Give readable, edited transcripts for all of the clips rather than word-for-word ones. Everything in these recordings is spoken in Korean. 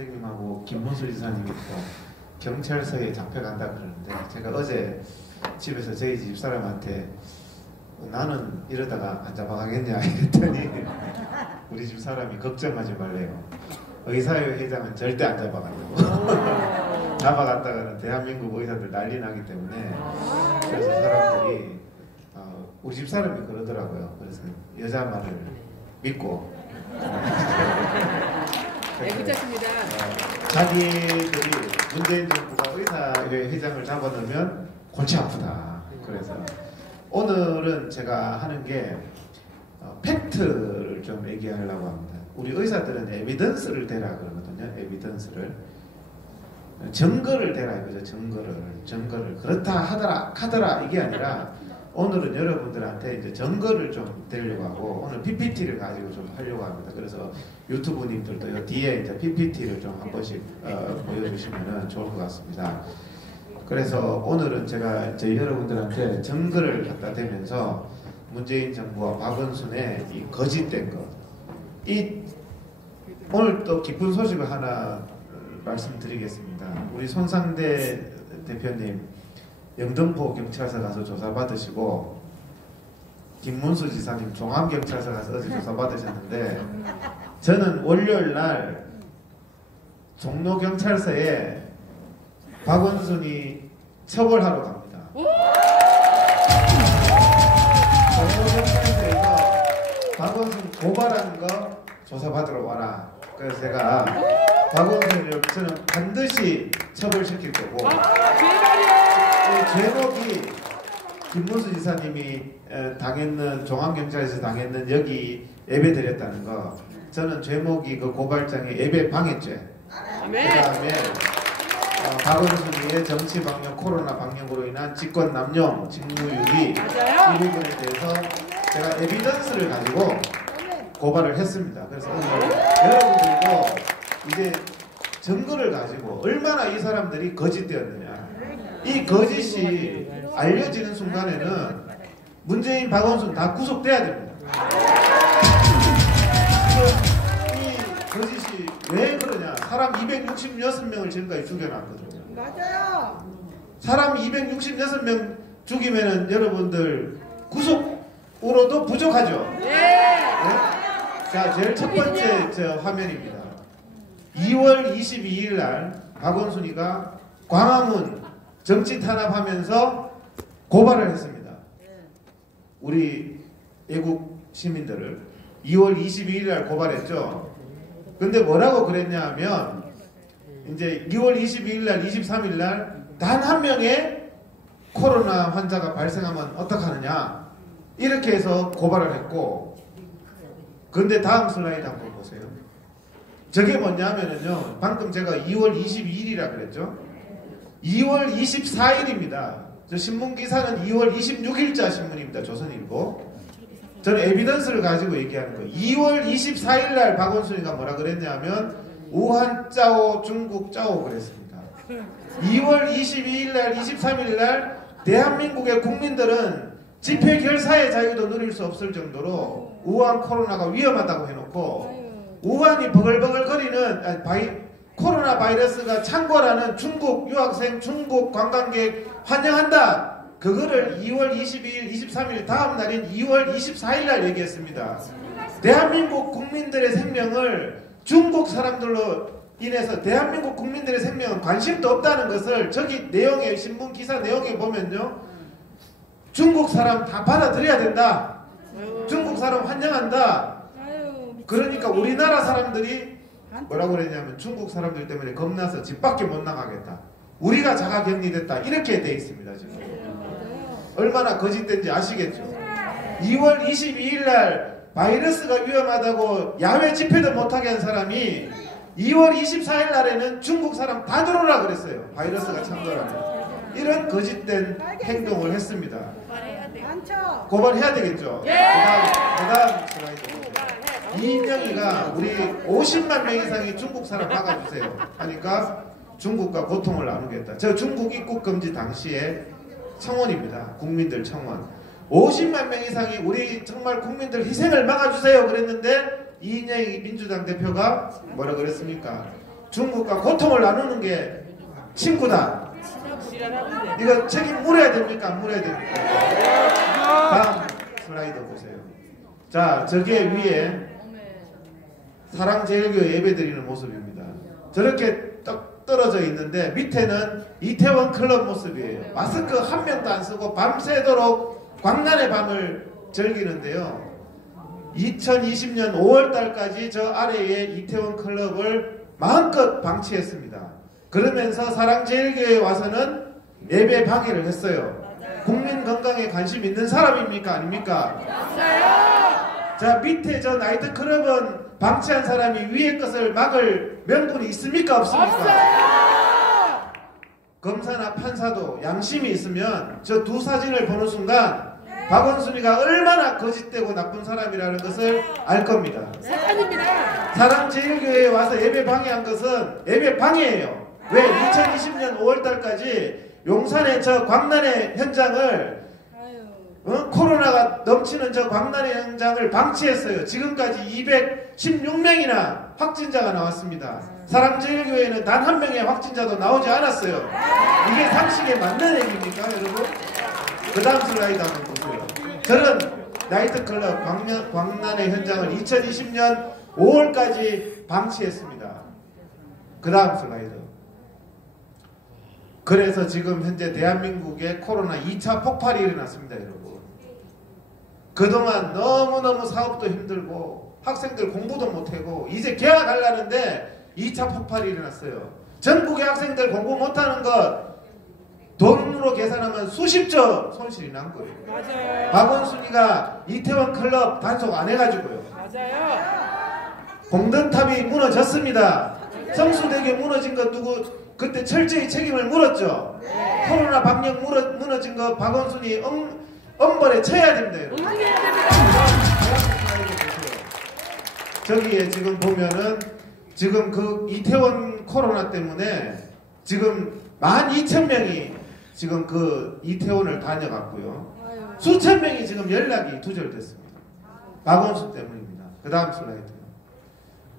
선생님하고 김문수 지사님이 또 경찰서에 잡혀간다 그러는데 제가 어제 집에서 저희 집사람한테 나는 이러다가 안 잡아가겠냐 이랬더니 우리 집사람이 걱정하지 말래요. 의사회 회장은 절대 안 잡아간다고. 잡아갔다가는 대한민국 의사들 난리 나기 때문에 그래서 사람들이 우리 집사람이 그러더라고요. 그래서 여자 말을 믿고 네, 괜찮습니다. 자기들이 문재인 정부가 의사회 회장을 잡아놓으면 골치 아프다. 그래서 오늘은 제가 하는 게 팩트를 좀 얘기하려고 합니다. 우리 의사들은 에비던스를 대라 그러거든요. 에비던스를. 증거를 대라 이거죠. 증거를. 그렇다 하더라 이게 아니라 오늘은 여러분들한테 이제 증거를 좀 대려고 하고 오늘 PPT를 가지고 좀 하려고 합니다. 그래서 유튜브님들도 요 뒤에 이제 PPT를 좀 한 번씩 보여주시면 좋을 것 같습니다. 그래서 오늘은 제가 이제 여러분들한테 증거를 갖다 대면서 문재인 정부와 박원순의 이 거짓된 것, 오늘 또 기쁜 소식을 하나 말씀드리겠습니다. 우리 손상대 대표님 영등포 경찰서 가서 조사받으시고 김문수 지사님 종암경찰서 가서 어제 조사받으셨는데 저는 월요일날 종로경찰서에 박원순이 처벌하러 갑니다. 종로경찰서에서 박원순 고발하는 거 조사받으러 와라. 그래서 제가 박원순을 저는 반드시 처벌시킬 거고 제목이 김문수 지사님이 당했는 종암경찰에서 당했는 여기 예배드렸다는 거 저는 제목이 그 고발장에 예배 방해죄 그 다음에 박원순이의 정치방역 코로나 방역으로 인한 직권남용 직무유기 이 부분에 대해서 제가 에비던스를 가지고 고발을 했습니다. 그래서 오늘 여러분들도 이제 증거를 가지고 얼마나 이 사람들이 거짓되었느냐 이 거짓이 알려지는 순간에는 문재인, 박원순 다 구속돼야 됩니다. 이 거짓이 왜 그러냐? 사람 266명을 지금까지 죽여놨거든요. 맞아요. 사람 266명 죽이면은 여러분들 구속으로도 부족하죠. 네. 자, 제일 첫 번째 저 화면입니다. 2월 22일 날 박원순이가 광화문 정치 탄압하면서 고발을 했습니다. 우리 애국 시민들을 2월 22일 날 고발했죠. 근데 뭐라고 그랬냐 하면 이제 2월 22일 날 23일 날 단 한 명의 코로나 환자가 발생하면 어떡하느냐 이렇게 해서 고발을 했고 근데 다음 슬라이드 한번 보세요. 저게 뭐냐면요 방금 제가 2월 22일이라 그랬죠. 2월 24일입니다. 저 신문기사는 2월 26일자 신문입니다. 조선일보. 저는 에비던스를 가지고 얘기하는 거예요. 2월 24일 날 박원순이가 뭐라 그랬냐면 우한 짜오 중국 짜오 그랬습니다. 2월 22일 날 23일 날 대한민국의 국민들은 집회 결사의 자유도 누릴 수 없을 정도로 우한 코로나가 위험하다고 해놓고 우한이 버글버글거리는 코로나 바이러스가 창궐하는 중국 유학생, 중국 관광객 환영한다. 그거를 2월 22일, 23일 다음 날인 2월 24일 날 얘기했습니다. 대한민국 국민들의 생명을 중국 사람들로 인해서 대한민국 국민들의 생명은 관심도 없다는 것을 저기 내용에 신문 기사 내용에 보면요. 중국 사람 다 받아들여야 된다. 중국 사람 환영한다. 그러니까 우리나라 사람들이 뭐라고 그랬냐면 중국 사람들 때문에 겁나서 집 밖에 못 나가겠다. 우리가 자가격리됐다. 이렇게 돼 있습니다. 지금. 얼마나 거짓된지 아시겠죠? 2월 22일 날 바이러스가 위험하다고 야외 집회도 못하게 한 사람이 2월 24일 날에는 중국 사람 다 들어오라 그랬어요. 바이러스가 창궐하는. 이런 거짓된 행동을 했습니다. 고발해야 되겠죠? 그 다음 슬라이드. 이인영이가 우리 50만 명 이상이 중국 사람 막아주세요 하니까 중국과 고통을 나누겠다. 저 중국 입국 금지 당시에 청원입니다. 국민들 청원. 50만 명 이상이 우리 정말 국민들 희생을 막아주세요 그랬는데 이인영이 민주당 대표가 뭐라 그랬습니까? 중국과 고통을 나누는 게 친구다. 이거 책임 물어야 됩니까? 안 물어야 됩니까? 다음 슬라이드 보세요. 자, 저게 위에 사랑제일교회 예배드리는 모습입니다. 저렇게 딱 떨어져 있는데 밑에는 이태원 클럽 모습이에요. 마스크 한 명도 안 쓰고 밤새도록 광란의 밤을 즐기는데요. 2020년 5월달까지 저 아래에 이태원 클럽을 마음껏 방치했습니다. 그러면서 사랑제일교회에 와서는 예배 방해를 했어요. 국민 건강에 관심 있는 사람입니까? 아닙니까? 자, 밑에 저 나이트클럽은 방치한 사람이 위에 것을 막을 명분이 있습니까? 없습니까? 검사나 판사도 양심이 있으면 저 두 사진을 보는 순간 박원순이가 얼마나 거짓되고 나쁜 사람이라는 것을 알 겁니다. 사랑제일교회에 와서 예배 방해한 것은 예배 방해예요. 왜? 2020년 5월달까지 용산의 저 광란의 현장을 코로나가 넘치는 저 광란의 현장을 방치했어요. 지금까지 216명이나 확진자가 나왔습니다. 사랑제일교회는 단 한 명의 확진자도 나오지 않았어요. 이게 상식에 맞는 얘기입니까, 여러분? 그 다음 슬라이드 한번 보세요. 저는 나이트클럽 광란의 현장을 2020년 5월까지 방치했습니다. 그 다음 슬라이드. 그래서 지금 현재 대한민국에 코로나 2차 폭발이 일어났습니다, 여러분. 그동안 너무너무 사업도 힘들고 학생들 공부도 못하고 이제 개학하려는데 2차 폭발이 일어났어요. 전국의 학생들 공부 못하는 것 돈으로 계산하면 수십조 손실이 난 거예요. 맞아요. 박원순이가 이태원 클럽 단속 안 해가지고요. 맞아요. 공든탑이 무너졌습니다. 성수대교 무너진 거 누구 그때 철저히 책임을 물었죠. 네. 코로나 방역 무너진 거 박원순이 엄벌에 쳐야 됩니다. 여러분. 저기에 지금 보면은 지금 그 이태원 코로나 때문에 지금 12,000명이 지금 그 이태원을 다녀갔고요. 수천 명이 지금 연락이 두절됐습니다. 박원순 때문입니다. 그 다음 슬라이드.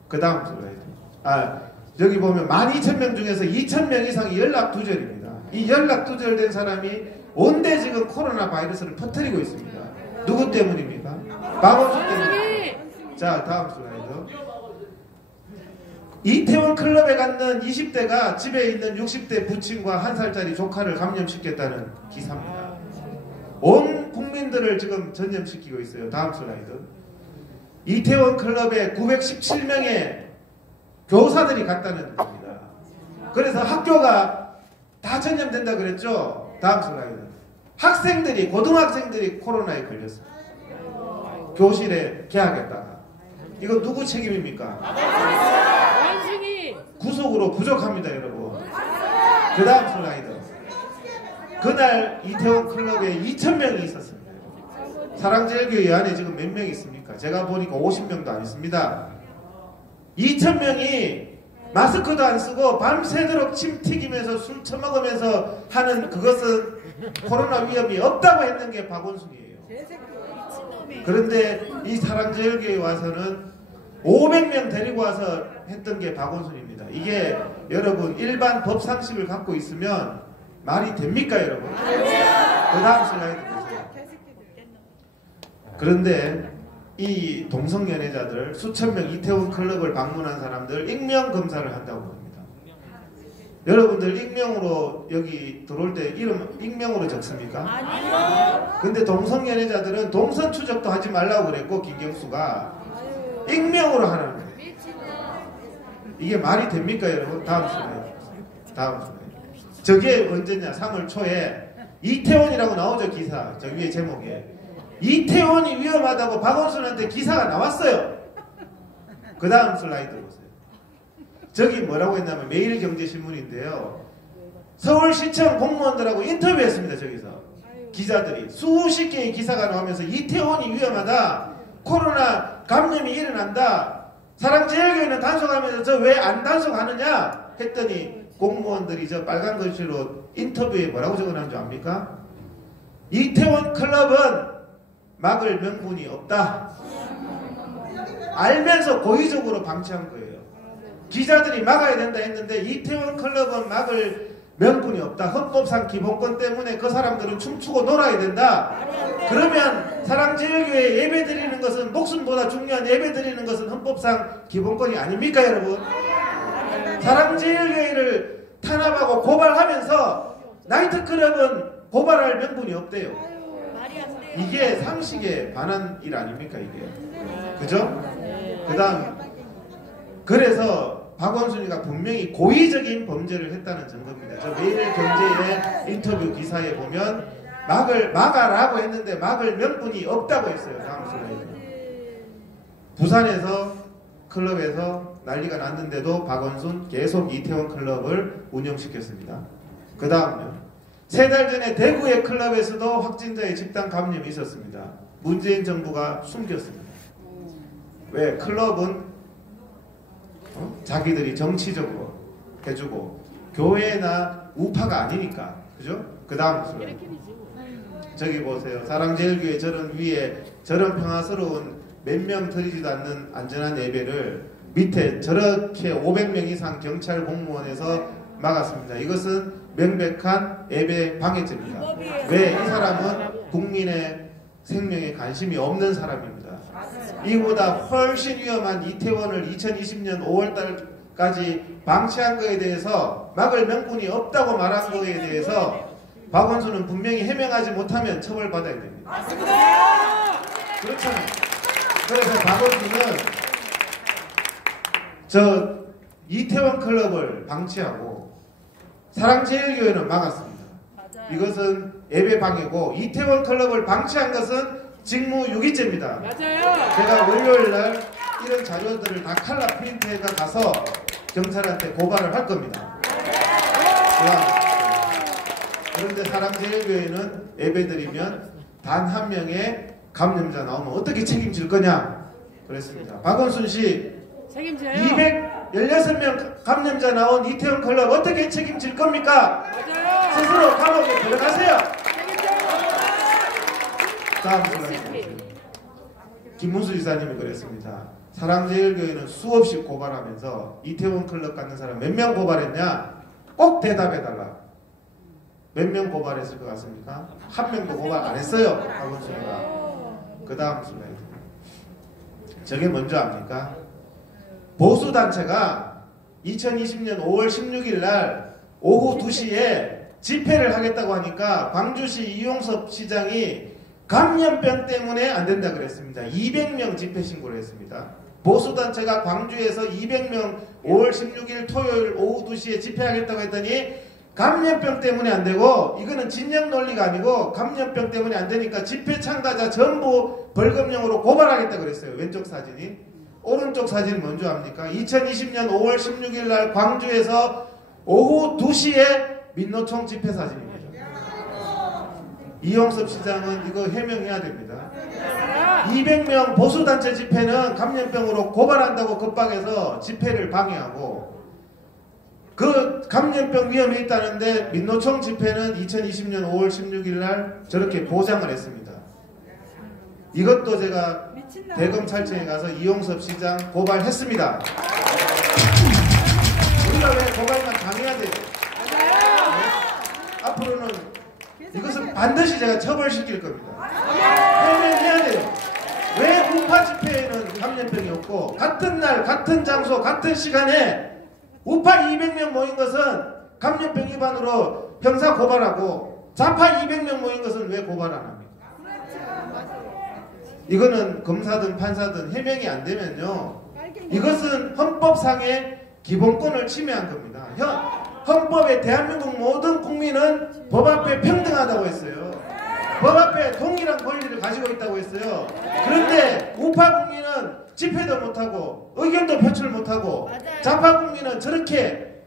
그 다음 슬라이드. 여기 보면 12,000명 중에서 2,000명 이상이 연락 두절입니다. 이 연락 두절된 사람이 온데 지금 코로나 바이러스를 퍼뜨리고 있습니다. 누구 때문입니까? 박원순 때문입니다. 자, 다음 슬라이드. 이태원 클럽에 갔는 20대가 집에 있는 60대 부친과 1살짜리 조카를 감염시켰다는 기사입니다. 온 국민들을 지금 전염시키고 있어요. 다음 슬라이드. 이태원 클럽에 917명의 교사들이 갔다는 겁니다. 그래서 학교가 다 전염된다 그랬죠. 다음 슬라이드. 학생들이 고등학생들이 코로나에 걸렸어요. 교실에 개학했다가. 이거 누구 책임입니까? 구속으로 부족합니다, 여러분. 그 다음 슬라이드. 그날 이태원 클럽에 2,000명이 있었습니다. 사랑제일교회 안에 지금 몇 명 있습니까? 제가 보니까 50명도 안 있습니다. 2,000명이 마스크도 안 쓰고 밤새도록 침 튀기면서 술 처먹으면서 하는 그것은 코로나 위험이 없다고 했는 게 박원순이에요. 그런데 이 사랑제일교회에 와서는 500명 데리고 와서 했던 게 박원순입니다. 이게 여러분 일반 법상식을 갖고 있으면 말이 됩니까, 여러분? 그 다음 슬라이드 보세요. 그런데 이 동성연애자들 수천 명 이태원 클럽을 방문한 사람들 익명 검사를 한다고 합니다. 여러분들 익명으로 여기 들어올 때 이름 익명으로 적습니까? 아니요. 근데 동성연애자들은 동선 추적도 하지 말라고 그랬고 김경수가 익명으로 하라는 거예요. 이게 말이 됩니까, 여러분? 다음 슬라이드. 다음 슬라이드. 저게 언제냐? 3월 초에 이태원이라고 나오죠, 기사. 저 위에 제목에. 이태원이 위험하다고 박원순한테 기사가 나왔어요. 그 다음 슬라이드 보세요. 저기 뭐라고 했냐면 매일경제신문인데요. 서울시청 공무원들하고 인터뷰했습니다. 저기서 기자들이 수십 개의 기사가 나오면서 이태원이 위험하다, 코로나 감염이 일어난다, 사랑제일교회는 단속하면서 저 왜 안 단속하느냐 했더니 공무원들이 저 빨간 글씨로 인터뷰에 뭐라고 적어놨는 줄 압니까? 이태원 클럽은 막을 명분이 없다. 알면서 고의적으로 방치한 거예요. 기자들이 막아야 된다 했는데 이태원 클럽은 막을 명분이 없다. 헌법상 기본권 때문에 그 사람들은 춤추고 놀아야 된다. 그러면 사랑제일교회 예배 드리는 것은 목숨보다 중요한 예배 드리는 것은 헌법상 기본권이 아닙니까 여러분? 사랑제일교회를 탄압하고 고발하면서 나이트클럽은 고발할 명분이 없대요. 이게 상식에 반한 일 아닙니까 이게? 그죠? 그 다음 그래서 박원순이가 분명히 고의적인 범죄를 했다는 증거입니다. 저 매일경제의 인터뷰 기사에 보면 막아라고 했는데 막을 명분이 없다고 했어요. 다음 슬라이드. 부산에서 클럽에서 난리가 났는데도 박원순 계속 이태원 클럽을 운영시켰습니다. 그 다음요. 3달 전에 대구의 클럽에서도 확진자의 집단 감염이 있었습니다. 문재인 정부가 숨겼습니다. 왜? 클럽은 자기들이 정치적으로 해주고 교회나 우파가 아니니까. 그죠? 그 다음 슬라이드. 저기 보세요. 사랑제일교회 저런 위에 저런 평화스러운 몇 명 들이지도 않는 안전한 예배를 밑에 저렇게 500명 이상 경찰 공무원에서 막았습니다. 이것은 명백한 예배 방해죄입니다. 왜? 이 사람은 국민의 생명에 관심이 없는 사람입니다. 이보다 훨씬 위험한 이태원을 2020년 5월달까지 방치한 거에 대해서 막을 명분이 없다고 말한 거에 대해서 박원순은 분명히 해명하지 못하면 처벌받아야 됩니다. 그렇잖아요. 그래서 박원순은 저 이태원 클럽을 방치하고 사랑제일교회는 막았습니다. 이것은 예배 방해고 이태원 클럽을 방치한 것은 직무유기죄입니다. 맞아요. 제가 월요일날 이런 자료들을 다 칼라 프린트해가 가서 경찰한테 고발을 할 겁니다. 그런데 사랑제일교회는 예배드리면 단 한 명의 감염자 나오면 어떻게 책임질 거냐 그랬습니다. 박원순 씨 책임져요. 216명 감염자 나온 이태원 클럽 어떻게 책임질 겁니까? 맞아요. 스스로 감옥에 들어가세요. 책임져요. 다음 슬라이드. 김문수 지사님이 그랬습니다. 사랑제일교회는 수없이 고발하면서 이태원 클럽 갖는 사람 몇 명 고발했냐? 꼭 대답해달라. 몇 명 고발했을 것 같습니까? 한 명도 고발 안 했어요. 박원순이가. 그 다음 슬라이드. 저게 뭔지 압니까? 보수단체가 2020년 5월 16일 날 오후 2시에 집회를 하겠다고 하니까 광주시 이용섭 시장이 감염병 때문에 안 된다 그랬습니다. 200명 집회 신고를 했습니다. 보수단체가 광주에서 200명 5월 16일 토요일 오후 2시에 집회하겠다고 했더니 감염병 때문에 안 되고 이거는 진영 논리가 아니고 감염병 때문에 안 되니까 집회 참가자 전부 벌금형으로 고발하겠다 그랬어요. 왼쪽 사진이. 오른쪽 사진은 뭔지 압니까? 2020년 5월 16일 날 광주에서 오후 2시에 민노총 집회 사진입니다. 이용섭 시장은 이거 해명해야 됩니다. 200명 보수단체 집회는 감염병으로 고발한다고 급박해서 집회를 방해하고 그 감염병 위험이 있다는데 민노총 집회는 2020년 5월 16일 날 저렇게 보장을 했습니다. 이것도 제가 대검찰청에 가서 이용섭 시장 고발했습니다. 우리가 왜 고발만 당해야 돼요? 네? 앞으로는 이것은 반드시 제가 처벌시킬 겁니다. 해명해야 돼요. 왜 우파 집회에는 감염병이 없고 같은 날 같은 장소 같은 시간에 우파 200명 모인 것은 감염병 위반으로 형사 고발하고 좌파 200명 모인 것은 왜 고발 안 합니까? 이거는 검사든 판사든 해명이 안 되면요. 이것은 헌법상의 기본권을 침해한 겁니다. 헌법에 대한민국 모든 국민은 법 앞에 평등하다고 했어요. 법 앞에 동일한 권리를 가지고 있다고 했어요. 그런데 우파 국민은 집회도 못하고 의견도 표출 못하고 좌파 국민은 저렇게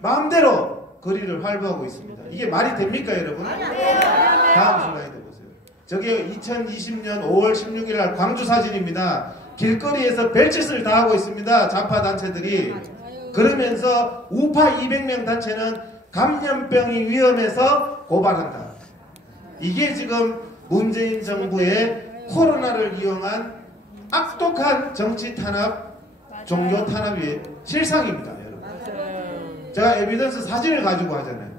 마음대로 거리를 활보하고 있습니다. 이게 말이 됩니까 여러분? 다음 슬라이드 보세요. 저게 2020년 5월 16일 날 광주 사진입니다. 길거리에서 별짓을 다 하고 있습니다. 좌파 단체들이. 그러면서 우파 200명 단체는 감염병이 위험해서 고발한다. 이게 지금 문재인 정부의 코로나를 이용한 악독한 정치 탄압, 종교 탄압이 실상입니다, 여러분. 제가 에비던스 사진을 가지고 하잖아요.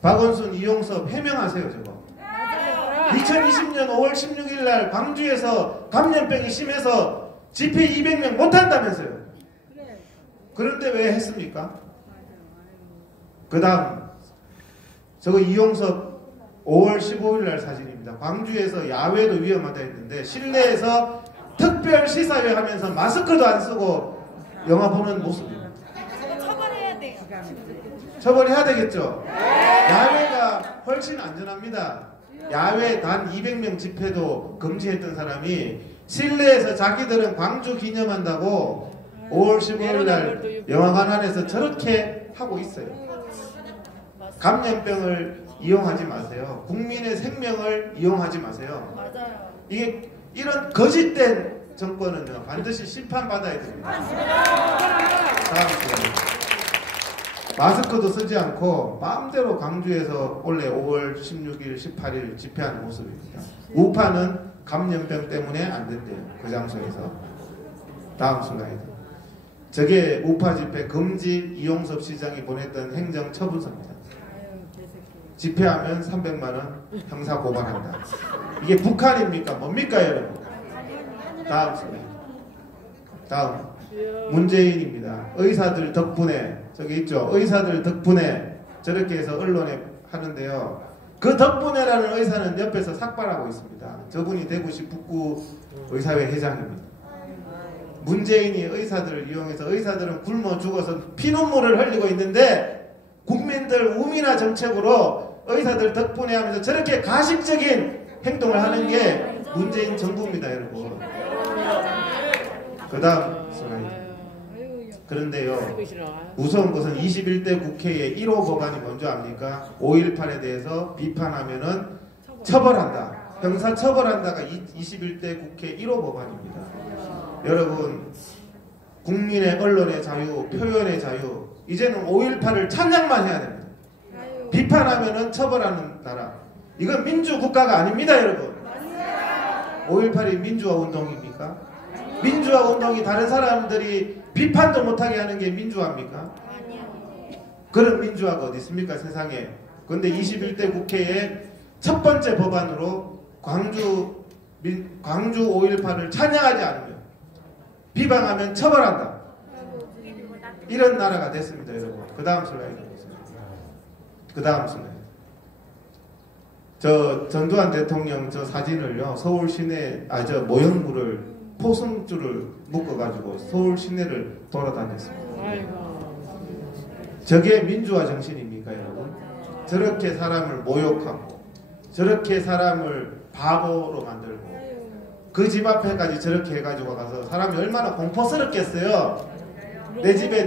박원순, 이용섭 해명하세요, 저거. 2020년 5월 16일 날 광주에서 감염병이 심해서 집회 200명 못한다면서요. 그런데 왜 했습니까? 그 다음 저거 이용섭 5월 15일 날 사진입니다. 광주에서 야외도 위험하다 했는데 실내에서 특별 시사회 하면서 마스크도 안 쓰고 영화 보는 모습입니다. 처벌해야 돼요. 처벌해야 되겠죠? 야외가 훨씬 안전합니다. 야외 단 200명 집회도 금지했던 사람이 실내에서 자기들은 광주 기념한다고 5월 15일 날 영화관 안에서 저렇게 하고 있어요. 감염병을 이용하지 마세요. 국민의 생명을 이용하지 마세요. 맞아요. 이게 이런 거짓된 정권은요 반드시 심판받아야 됩니다. 다음 시간에 마스크도 쓰지 않고 마음대로 광주에서 원래 5월 16일, 18일 집회하는 모습입니다. 우파는 감염병 때문에 안 된대요. 그 장소에서. 다음 슬라이드. 저게 우파 집회 금지 이용섭 시장이 보냈던 행정처분서입니다. 집회하면 300만원 형사 고발한다. 이게 북한입니까? 뭡니까 여러분? 다음 슬라이드. 다음 문재인입니다. 의사들 덕분에 저기 있죠. 의사들 덕분에 저렇게 해서 언론에 하는데요. 그 덕분에라는 의사는 옆에서 삭발하고 있습니다. 저분이 대구시 북구 의사회 회장입니다. 문재인이 의사들을 이용해서 의사들은 굶어 죽어서 피눈물을 흘리고 있는데 국민들 우미나 정책으로 의사들 덕분에 하면서 저렇게 가식적인 행동을 하는 게 문재인 정부입니다, 여러분. 그 다음 슬라이드. 그런데요, 무서운 것은 21대 국회의 1호 법안이 뭔지 압니까? 5.18에 대해서 비판하면은 처벌한다. 형사 처벌한다가 21대 국회 1호 법안입니다. 여러분, 국민의 언론의 자유, 표현의 자유, 이제는 5.18을 찬양만 해야 됩니다. 비판하면은 처벌하는 나라. 이건 민주국가가 아닙니다, 여러분. 5.18이 민주화 운동입니까? 민주화 운동이 다른 사람들이 비판도 못하게 하는 게 민주화입니까? 그런 민주화가 어디 있습니까, 세상에? 그런데 21대 국회의 첫 번째 법안으로 광주 5.18을 찬양하지 않으면, 비방하면 처벌한다. 이런 나라가 됐습니다, 여러분. 그 다음 슬라이드 보세요. 그 다음 슬라이드. 저 전두환 대통령 저 사진을요, 서울 시내, 저 모형물을 포승줄을 묶어가지고 서울 시내를 돌아다녔습니다. 저게 민주화 정신입니까, 여러분? 저렇게 사람을 모욕하고, 저렇게 사람을 바보로 만들고, 그 집 앞에까지 저렇게 해가지고 가서 사람이 얼마나 공포스럽겠어요. 내 집에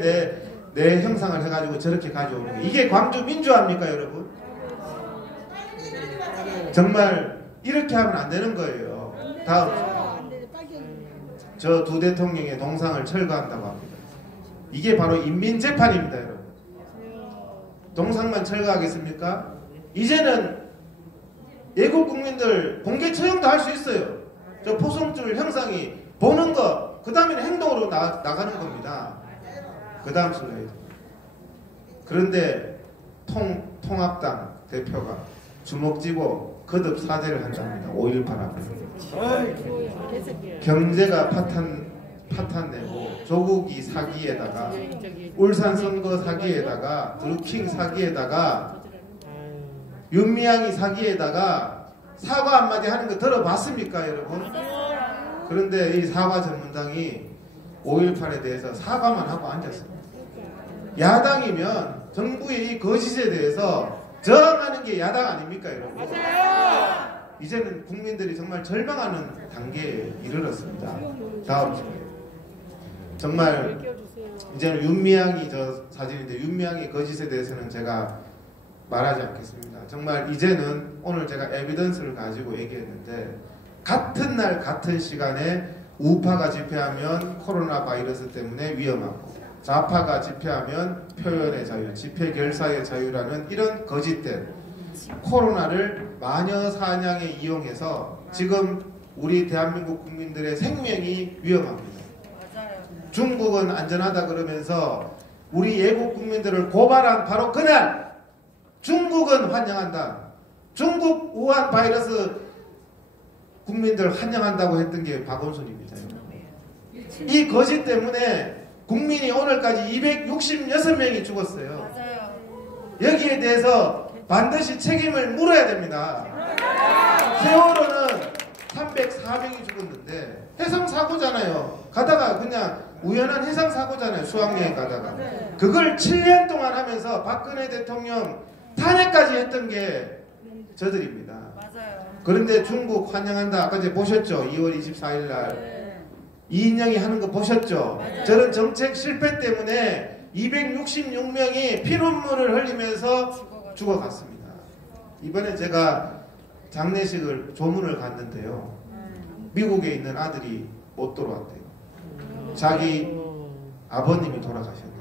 내 형상을 해가지고 저렇게 가져오는 게. 이게 광주 민주화입니까, 여러분? 정말 이렇게 하면 안 되는 거예요. 다음. 저 두 대통령의 동상을 철거한다고 합니다. 이게 바로 인민재판입니다, 여러분. 동상만 철거하겠습니까? 이제는 애국 국민들 공개 처형도 할 수 있어요. 저 포승줄 형상이 보는 거, 그 다음에는 행동으로 나가는 겁니다. 그 다음 슬라이드. 그런데 통합당 대표가 주먹쥐고 거듭 사죄를 한답니다. 5.18 앞에서. 경제가 파탄내고 조국이 사기에다가 울산 선거 사기에다가 드루킹 사기에다가 윤미향이 사기에다가 사과 한마디 하는 거 들어봤습니까, 여러분? 그런데 이 사과 전문당이 5.18에 대해서 사과만 하고 앉았습니다. 야당이면 정부의 이 거짓에 대해서 저항하는 게 야당 아닙니까, 여러분? 이제는 국민들이 정말 절망하는 단계에 이르렀습니다. 다음 정말 이제는 윤미향이 저 사진인데 윤미향의 거짓에 대해서는 제가 말하지 않겠습니다. 정말 이제는 오늘 제가 에비던스를 가지고 얘기했는데 같은 날 같은 시간에 우파가 집회하면 코로나 바이러스 때문에 위험하고 좌파가 집회하면 표현의 자유, 집회 결사의 자유라는 이런 거짓된 코로나를 마녀 사냥에 이용해서 지금 우리 대한민국 국민들의 생명이 위험합니다. 중국은 안전하다 그러면서 우리 애국 국민들을 고발한 바로 그날 중국은 환영한다. 중국 우한 바이러스 국민들 환영한다고 했던 게 박원순입니다. 이 거짓 때문에 국민이 오늘까지 266명이 죽었어요. 맞아요. 여기에 대해서 반드시 책임을 물어야 됩니다. 세월호는 304명이 죽었는데 해상사고잖아요. 가다가 그냥 우연한 해상사고잖아요. 수학여행 가다가. 그걸 7년 동안 하면서 박근혜 대통령 탄핵까지 했던 게 저들입니다. 맞아요. 그런데 중국 환영한다. 아까 이제 보셨죠? 2월 24일 날. 이인영이 하는 거 보셨죠? 저런 정책 실패 때문에 266명이 피눈물을 흘리면서 죽어갔습니다. 이번에 제가 장례식을 조문을 갔는데요. 미국에 있는 아들이 못 돌아왔대요. 자기 아버님이 돌아가셨는데.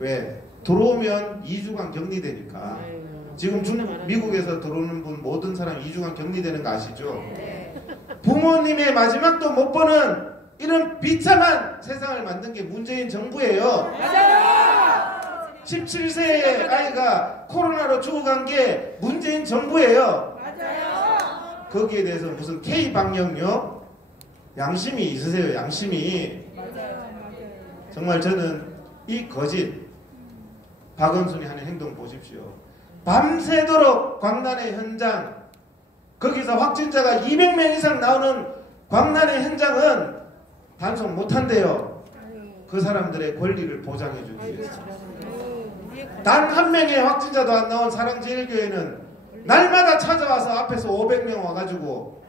왜? 들어오면 2주간 격리되니까. 지금 미국에서 들어오는 분 모든 사람 2주간 격리되는 거 아시죠? 부모님의 마지막도 못 보는 이런 비참한 세상을 만든 게 문재인 정부예요. 17세의 아이가 코로나로 죽어간 게 문재인 정부예요. 거기에 대해서 무슨 K방역요? 양심이 있으세요. 양심이. 정말 저는 이 거짓 박원순이 하는 행동 보십시오. 밤새도록 광란의 현장, 거기서 확진자가 200명 이상 나오는 광란의 현장은 단속 못한대요. 그 사람들의 권리를 보장해 주기 위해서. 단 한 명의 확진자도 안 나온 사랑제일교회는 날마다 찾아와서 앞에서 500명 와가지고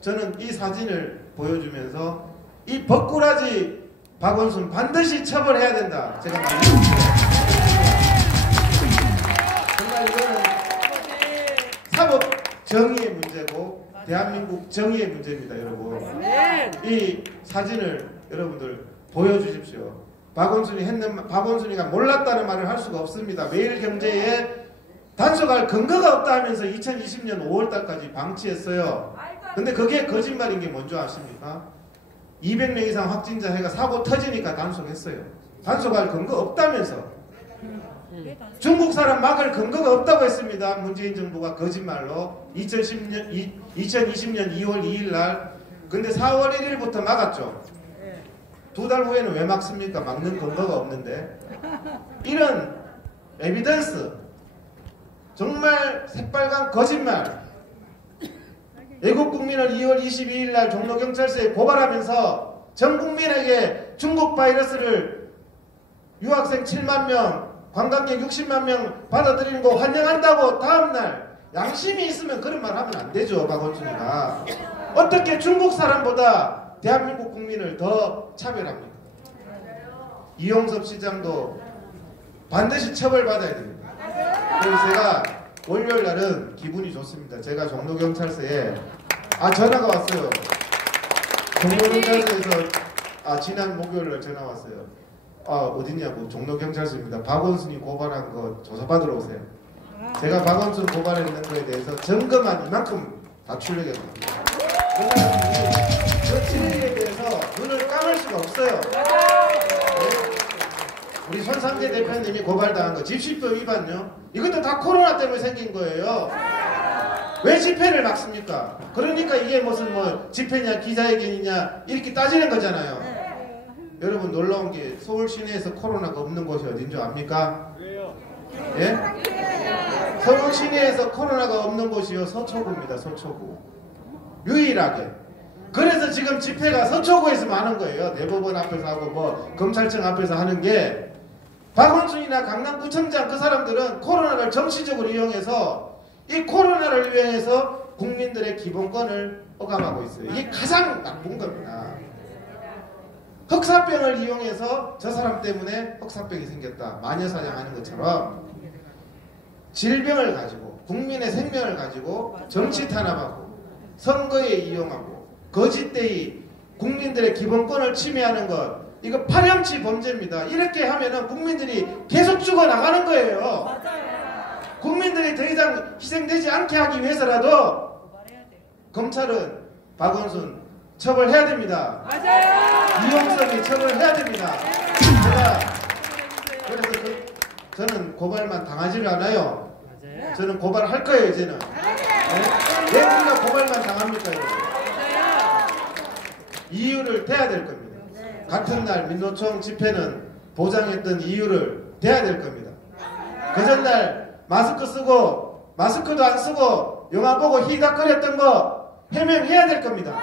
저는 이 사진을 보여주면서 이 벅꾸라지 박원순 반드시 처벌해야 된다. 제가 말씀드립니다. 정말 이거는 사법 정의의 문제고 대한민국 정의의 문제입니다, 여러분. 이 사진을 여러분들 보여주십시오. 박원순이가 몰랐다는 말을 할 수가 없습니다. 매일경제에 단속할 근거가 없다 하면서 2020년 5월달까지 방치했어요. 근데 그게 거짓말인 게 뭔지 아십니까? 200명 이상 확진자 해가 사고 터지니까 단속했어요. 단속할 근거 없다면서. 중국 사람 막을 근거가 없다고 했습니다. 문재인 정부가 거짓말로 2020년 2월 2일 날. 근데 4월 1일부터 막았죠. 2달 후에는 왜 막습니까? 막는 근거가 없는데. 이런 에비던스, 정말 새빨간 거짓말. 애국 국민을 2월 22일 날 종로경찰서에 고발하면서 전 국민에게 중국 바이러스를 유학생 7만 명, 관광객 60만 명 받아들이는 거 환영한다고 다음날 양심이 있으면 그런 말 하면 안 되죠. 박원순이가. 어떻게 중국 사람보다 대한민국 국민을 더 차별합니까? 이용섭 시장도 반드시 처벌받아야 됩니다. 그래서 제가 월요일 날은 기분이 좋습니다. 제가 종로경찰서에 전화가 왔어요. 종로경찰서에서 지난 목요일 날 전화 왔어요. 어디냐고. 종로경찰서입니다. 박원순이 고발한 거 조사받으러 오세요. 제가 박원순 고발했는 거에 대해서 점검한 이만큼 다 출력했습니다. 그 진리에 대해서 눈을 감을 수가 없어요. 우리 손상재 대표님이 고발당한 거 집시법 위반요? 이것도 다 코로나 때문에 생긴 거예요. 왜 집회를 막습니까? 그러니까 이게 무슨 뭐 집회냐 기자회견이냐 이렇게 따지는 거잖아요. 여러분 놀라운 게 서울 시내에서 코로나가 없는 곳이 어딘 줄 압니까? 예? 서울 시내에서 코로나가 없는 곳이요 서초구입니다. 서초구. 유일하게. 그래서 지금 집회가 서초구에서 많은 거예요. 대법원 앞에서 하고 뭐 검찰청 앞에서 하는 게. 박원순이나 강남구청장 그 사람들은 코로나를 정치적으로 이용해서 이 코로나를 이용해서 국민들의 기본권을 억압하고 있어요. 이게 가장 나쁜 겁니다. 흑사병을 이용해서 저 사람 때문에 흑사병이 생겼다. 마녀사냥하는 것처럼 질병을 가지고 국민의 생명을 가지고 정치 탄압하고 선거에 이용하고 거짓되이 국민들의 기본권을 침해하는 것, 이거 파렴치 범죄입니다. 이렇게 하면은 국민들이 계속 죽어나가는 거예요. 국민들이 더 이상 희생되지 않게 하기 위해서라도 검찰은 박원순 처벌해야 됩니다. 맞아요. 이용섭이 처벌해야 됩니다. 그래서 저는 고발만 당하지를 않아요. 맞아요. 저는 고발할 거예요, 이제는. 네? 왜 우리가 고발만 당합니까, 여러분? 맞아요. 이유를 대야 될 겁니다. 같은 날 민노총 집회는 보장했던 이유를 대야 될 겁니다. 그 전날 마스크 쓰고 마스크도 안 쓰고 영화 보고 히닥거렸던 거 해명해야 될 겁니다.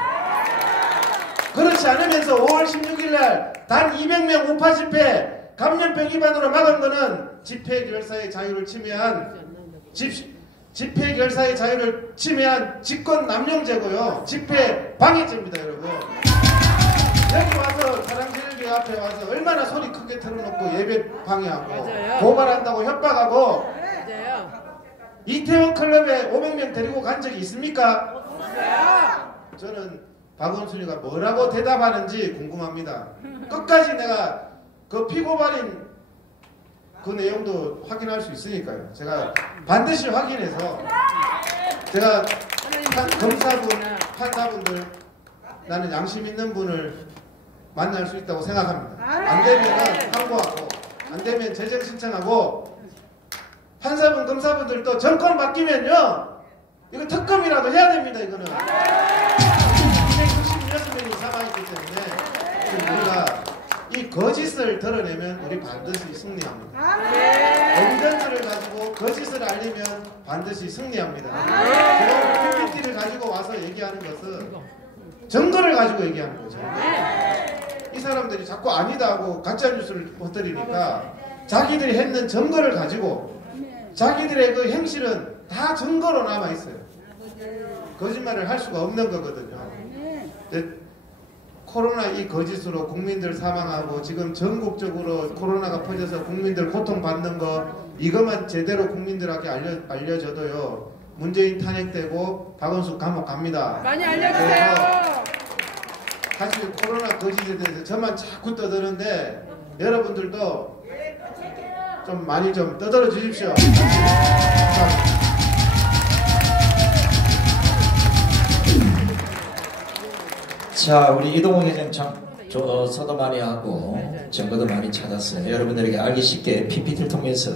그렇지 않으면서 5월 16일 날 단 200명 우파 집회 감염병 위반으로 막은 거는 집회 결사의 자유를 침해한 집회 결사의 자유를 침해한 직권 남용죄고요. 집회 방해죄입니다, 여러분. 여기 와서 사랑제일교회 앞에 와서 얼마나 소리 크게 틀어놓고 예배 방해하고 맞아요. 고발한다고 협박하고 맞아요. 이태원 클럽에 500명 데리고 간 적이 있습니까? 없어요. 저는 박원순이가 뭐라고 대답하는지 궁금합니다. 끝까지 내가 그 피고발인 그 내용도 확인할 수 있으니까요. 제가 반드시 확인해서 제가 검사분, 판사분들 나는 양심 있는 분을 만날 수 있다고 생각합니다. 안 되면 항고하고 안 되면 재정 신청하고 판사분, 검사분들도 정권 바뀌면요 이거 특검이라도 해야 됩니다. 이거는 266명이 사망했기 때문에 우리가 이 거짓을 드러내면 우리 반드시 승리합니다. 에비던스를 가지고 거짓을 알리면 반드시 승리합니다. 제가 PPT를 가지고 와서 얘기하는 것은 증거를 가지고 얘기하는 거죠. 이 사람들이 자꾸 아니다 하고 가짜뉴스를 퍼뜨리니까 자기들이 했는 증거를 가지고 자기들의 그 행실은 다 증거로 남아있어요. 거짓말을 할 수가 없는 거거든요. 코로나 이 거짓으로 국민들 사망하고 지금 전국적으로 코로나가 퍼져서 국민들 고통받는 거 이것만 제대로 국민들에게 알려줘도요 문재인 탄핵되고 박원순 감옥 갑니다. 많이 알려주세요. 사실 코로나 거짓에 대해서 저만 자꾸 떠드는데 여러분들도 좀 많이 좀 떠들어 주십시오. 자, 우리 이동욱 회장 참 서도 많이 하고 증거도 많이 찾았어요. 여러분들에게 알기 쉽게 PPT를 통해서